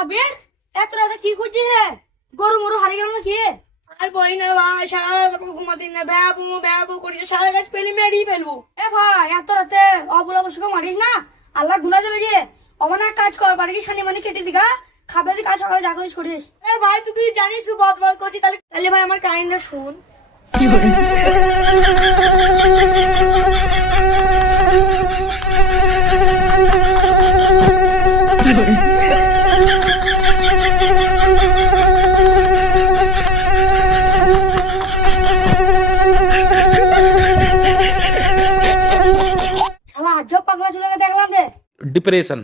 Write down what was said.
সাবির এত রাতে কি করছিস রে? গরু মরু হারিয়ে গেল নাকি? আর বই না ভাই, সারা রাত ঘুমাতে না, ভ্যাবু ভ্যাবু করিস, সারা গাছ পেলি মেরেই ফেলবো। এ ভাই এত রাতে অবলা বসুকে মারিস না, আল্লাহ গুনা দেবে যে। অমানা কাজ কর, বাড়ি কি সানি মানি কেটে দিগা, খাবে দি কাজ সকালে যা করিস করিস। এ ভাই তুই কি জানিস তুই বদ বদ করছিস, তাহলে তাহলে ভাই আমার কাহিনীটা শুন। শালা আজব পাগলা চলে দেখলাম রে। डिप्रेशन